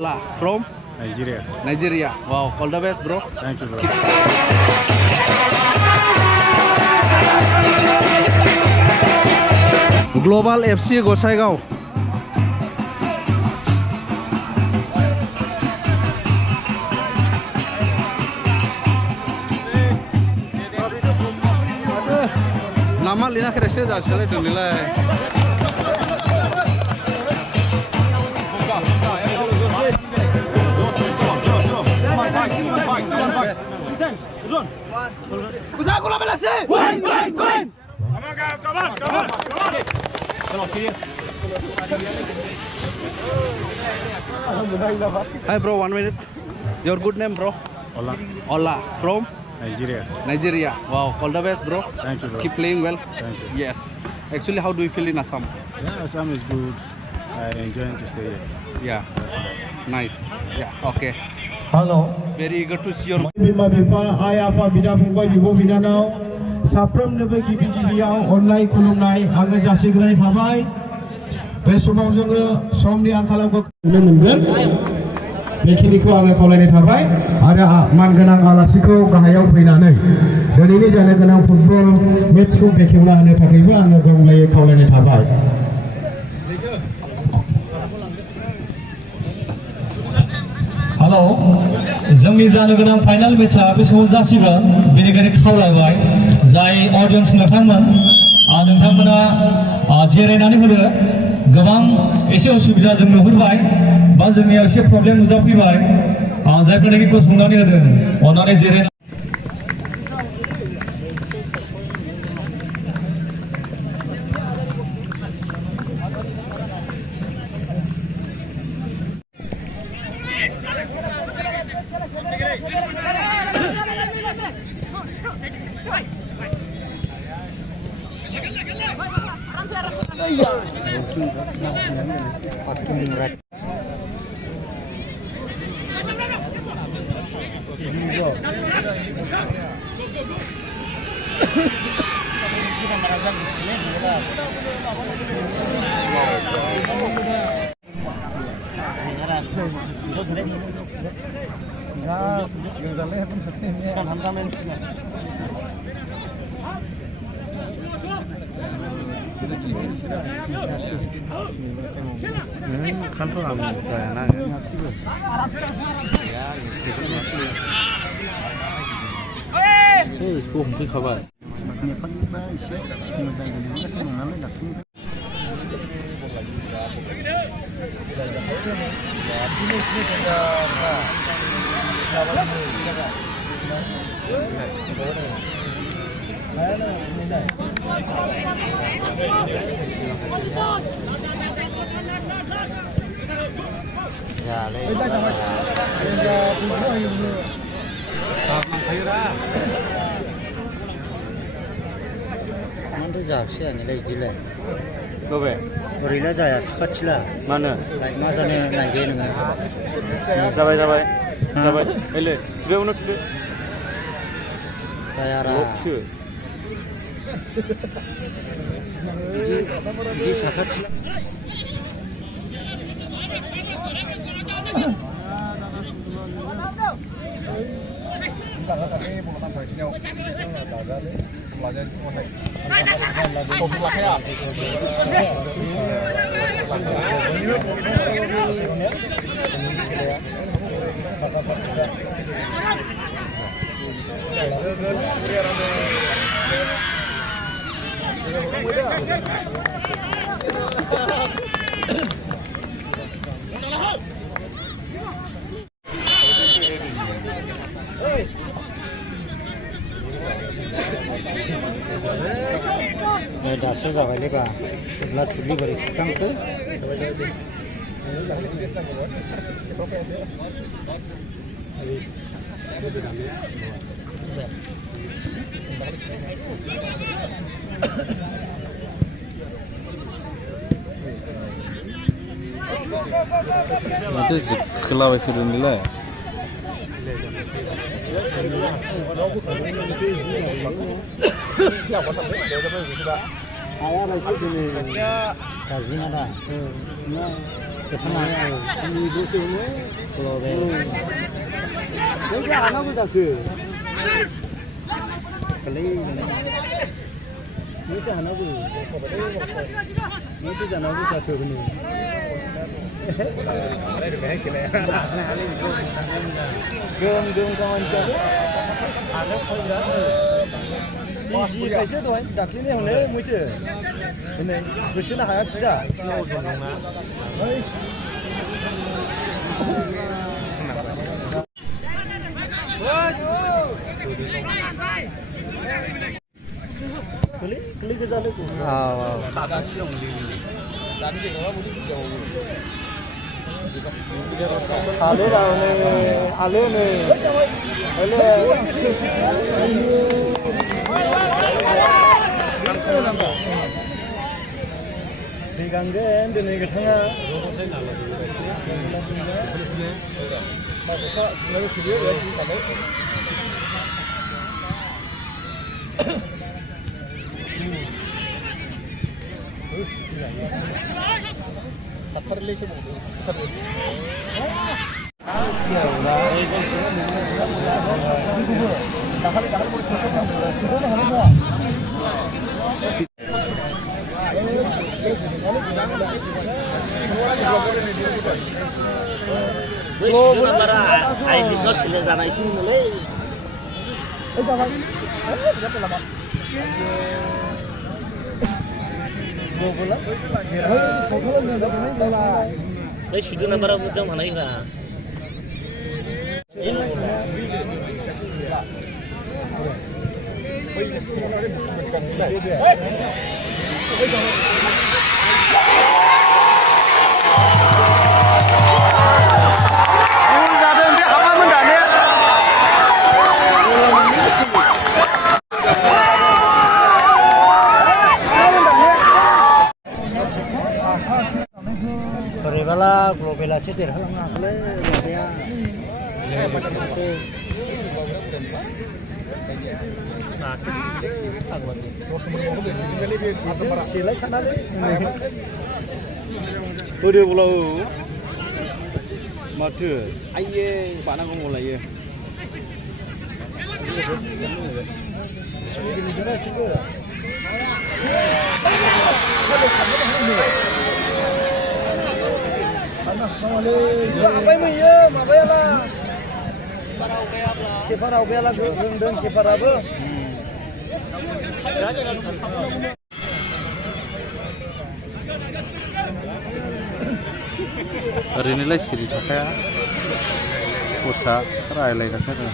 From Nigeria. Nigeria. Wow, all the best, bro. Thank you, bro. Global FC Gosaigaon. Nama lina kerja dah selesai tu nilai. Bisa aku lah belasi. Win. Come on guys, come on. Hi bro, 1 minute. Your good name, bro? Ola. From Nigeria. Wow, all the best, bro. Thank you, bro. Keep playing well. Thank you. Yes. Actually, how do you feel in Assam? Yeah, Assam is good. I enjoy to stay here. Yeah. That's nice. Nice. Yeah. Okay. Halo. Very eager to see your. Biमा-bifa, ayah-apa, biदा-fंबाय, बिब'-बिनानाव साफ्रोमनोबो गिबि-गिबियाव अननाय खुलुमनाय आङो जासिग्रोनाय थाबाय। बे समाव जोङो समनि आंखालाव नुनो मोनगोन। बेखिनिखौ आङो खावलायनाय थाबाय आरो मानगोनां आलासिखौ गाहायाव फैनानै दिनैनि जानो गोनां फुटबल मेचखौ बेखेवना होनो थाखायबो आङो गंग्लायै खावलायनाय थाबाय। हेलो जोंनि जानो गोनां फाइनाल मेचआ बे समाव जासिगोन बेनिखायनो खावलायबाय जाय अडियन्स नोंथांमोना जिरायनानै होदो गोबां एसे उसुबिदा जों नुहुरबाय बा जोंनियाव एसे प्रब्लेम नुजाफैबाय जायफोरनाखि गसंनानै होदों अननानै जिराय Kantor saya nak. Isku mungkin khabar. Mantu जाबसे आंलाय इदिलाय Bebe. ओरैला जाया साखाथिला Mana? लाय मा जानो नायगे नोङो जाबाय. Ele, sudah udah sudah. जायारा Lopsu. इदि साखाथिला दासो जाबायलै बा जेब्ला थुब्लि बोरै थिखांखो Nanti kelawai kiri nilai. Ayah masih gini, kajian ada. गोथाङा जोंनि दसेयावनो गलावबाय नों हानांगौ जाखो गोरलै नोंथो हानांगौ नोंथो जानांगौ जाखो होनो गोम गोम खामानिया इजि खायसे दहाय दाख्लैनि हनै मैथो हनै होसोनो हायाखिसै दा गोरलै गोजा लोगो आलु रावनो आलु नै दैगांगोन दिनै गोथाङा बै सुदु नाम्बारा मोजां हानायफ्रा बोरैबाला ग्लबेलासो देरहालांनो हागौलै माबाया सेलाय थानानै बोरो बोला माथो आइये बानांगौ मोलायो आबाय मैयो माबायाला केपार आवगायाला रोंदों केपाराबो ओरैनोलाय सिरि थाखाया खसा रायलायगासिनो दं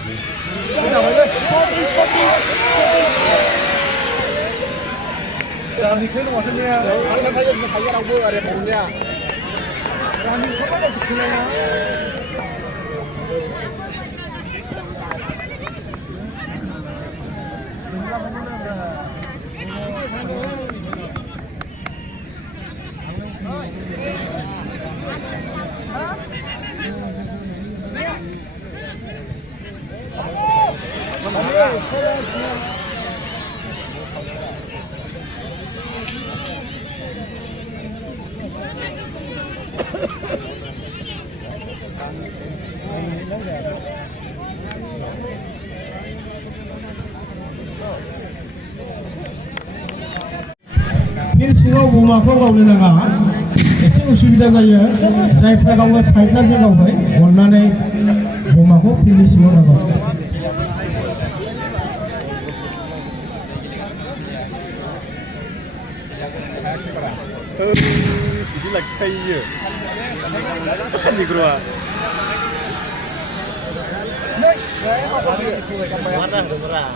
फिल्ड सिङाव बमाखौ गावनो नाङा एसे उसुबिदा जायो जायफ्रा गावो साइडनासो गावबाय अननानै बमाखौ फिल्डनि सिङाव नांगौ बिदि लाखिखायो निग्र'आ mana dengeran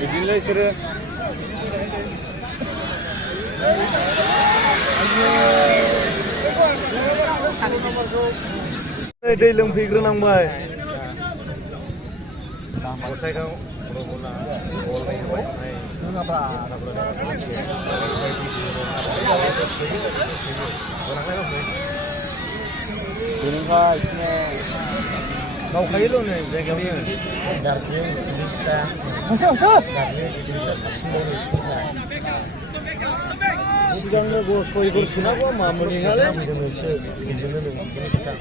बिदिनो बिसोरो दै लोंफैग्रोनांबाय गसाइगाव बेनिफ्राय बिदिनो मावखायोल' नै जायगायावनो दार्जिलिं उड़िसा दार्जिलिं उड़िसा साबसिनबाव नोंसिनिफ्राय सिगांनो सयगर सोनांगौ मामोन मोनसे बेजोंनो नोंनि खोथा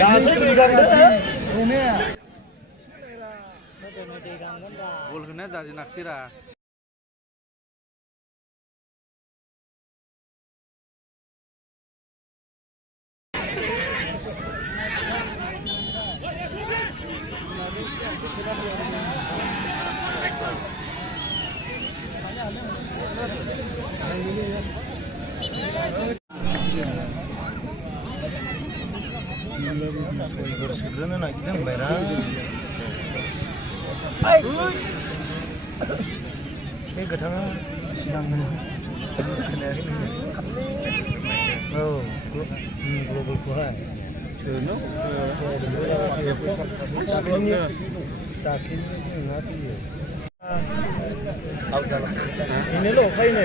दासो दै गांदों बलखौनो जाजेनाखिसैरा सयगर सोग्रोनो नागिरदों होनबायरा बे गोथाङा सिगांनो खोनायाखै औ ग्लबेलखौहाय दाख्लैनि नङा फैयो बेनोल' अखायनो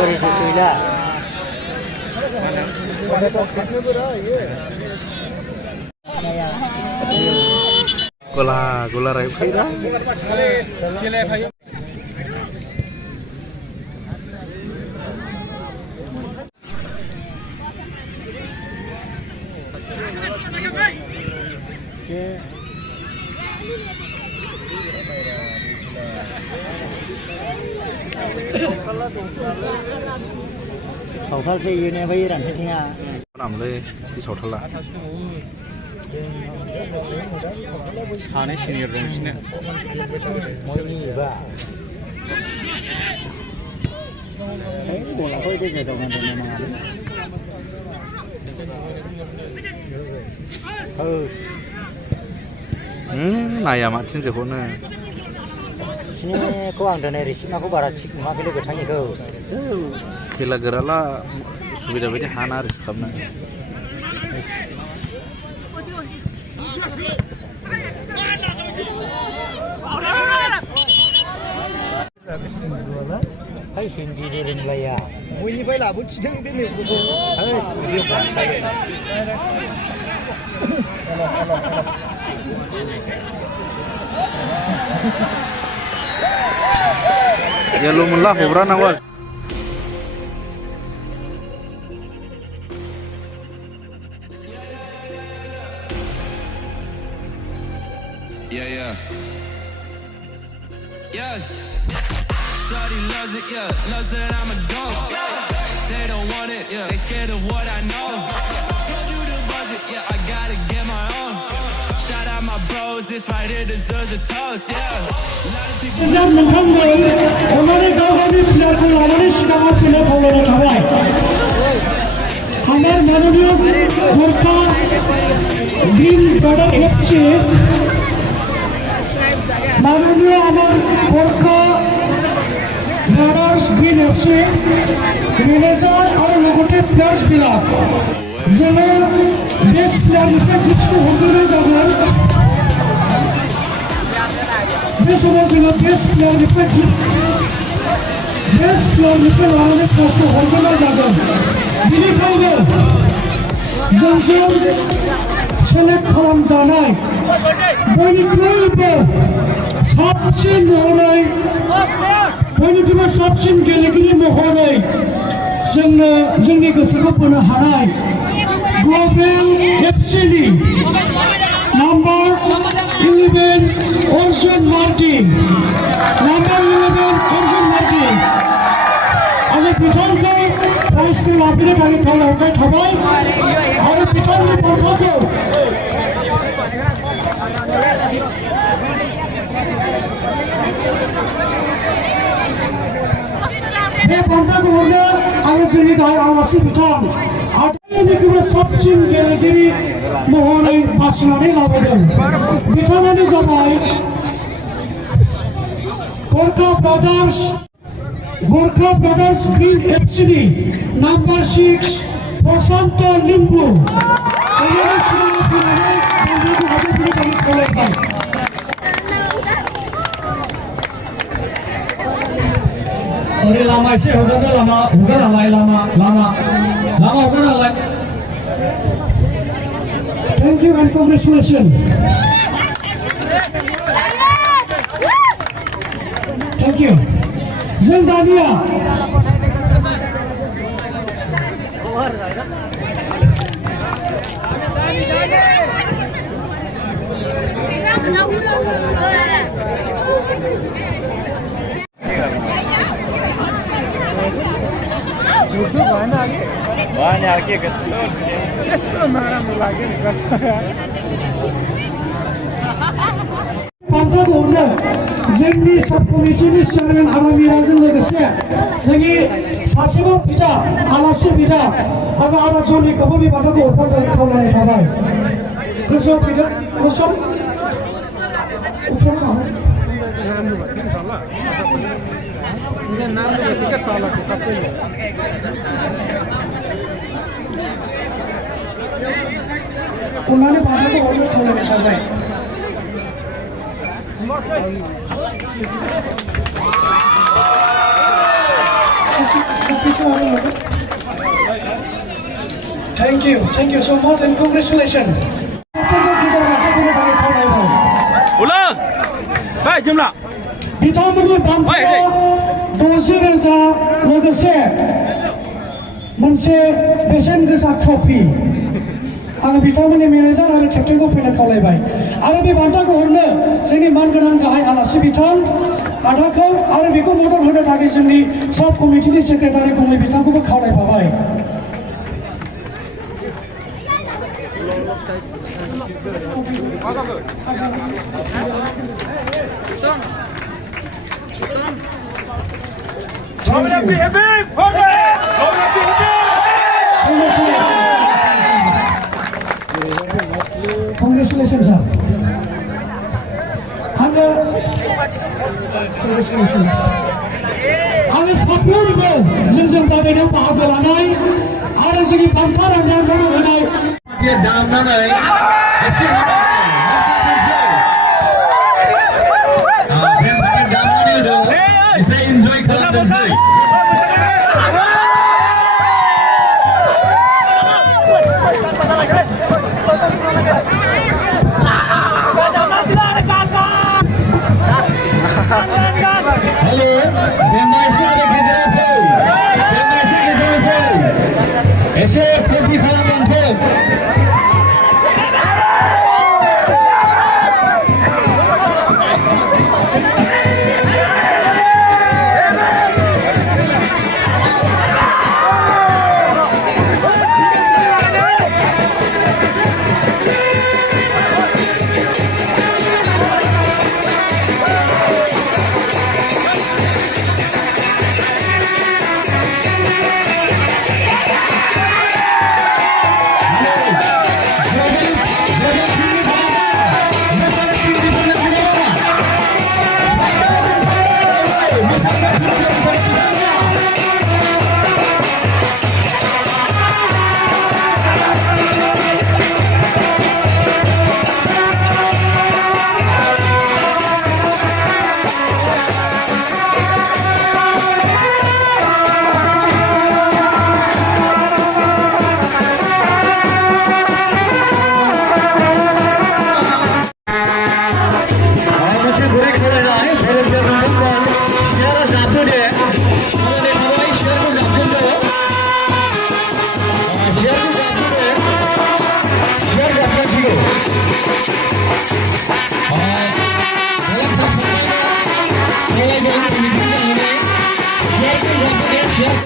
ओरैसो गैला गला राय फैरा सावथालसो इयो ने बै रानथेथेङा नामलै बे सावथाला सानै सिनियर दं बिसोरनो मयनिबा बलाखौ गेजेर दं नाया माथिं जोखौनो बिसिनिखौ आं दिनै रिसिमाखौ बारा थिग नुवाखैलै गोथांनिखौ खेला गोराला सुबिदा बायदि हाना रिसिभ खालामनो हिन्दी रोंलाया बयनिफ्राय लाबोथिदों बे मैगंखौ Yellow mullah hobra nawal. Yeah. Shawty loves it, loves that I'm a dog. They don't want it, they scared of what I know. Told you the budget, I gotta get my own. Shout out my bros, this right here deserves a toast, A lot of people. हमारे माननीय Gorkha green border FC माननीय हमारे Gorkha brothers green FC manager और लोगों players बिला जोंनो best प्लेयरनिफ्राय गिफ्टखौ हरग्रोनाय जागोन बे समाव जोङो बेस्ट प्लेयरनिफ्राय लानानै पस्टखौ हरग्रोनाय जागोन बेनिखायनो जोंजों सेलेक्ट खालामजानाय बयनिख्रुइबो साबसिन गेलेगिरि महरै जोंनो जोंनि गोसोखौ बोनो हानाय ग्लबेल एफसिनि नाम्बार 11 अर्जुन मार्टिन आङो बिथांखौ प्राइजखौ लाबोनो थाखाय खावलायहरनाय थाबाय आरो बिथांनि बान्थाखौ बे बान्थाखौ हरनो आङो जोंनि गाहाय आलासि बिथां बयनिख्रुइबो साबसिन गेलेगिरि महरै बासिनानै लाबोदों बिथाङानो जाबाय Gorkha brothers green एफसीनि number 6 Prashant Limbu lama sih, udah lama, lama. Thank you and congratulations. Thank you. Zendania. Pantai Borne, जोंनि सब कमिटिनि चेयारमेन आरामिराजों लोगोसे जोंनि सासेबो बिदा आलासि बिदा आरो आलासिनिखौबो बे बाथौखौ अफार खालामनाय थाबाय गोसो बिदा गोसो उन्होंने बाथौखौ अफार खालामनाय थाबाय Thank you so much and congratulations. Ulang, baik jumlah. बिथांमोननि बान्थाया 60,000 लोगोसे मोनसे बेसेन गोसा ट्रफी आं बिथांमोननि मेनेजार आरो केप्टेनखौ फैनो खावलायबाय आरो बे बान्थाखौ हरनो जोंनि मानगोनां गाहाय आलासि बिथां आदाखौ आरो बेखौ मदद होनो थाखाय जोंनि सब कमिटिनि सेक्रेटारि बुंनाय बिथांखौबो खावलायफाबाय Congratulations, sir. Congratulations. Agar sabrnya जों बादायनायाव बाहागो लानाय आरो जोंनि बान्था राननायाव होनाय बे दामनानै एसे दामनानै होदों एसे इन्जय खालामदोंसै Halo, Bemasi ada gezeran pun. Bemasi gezeran pun. Esok pergi halaman pun.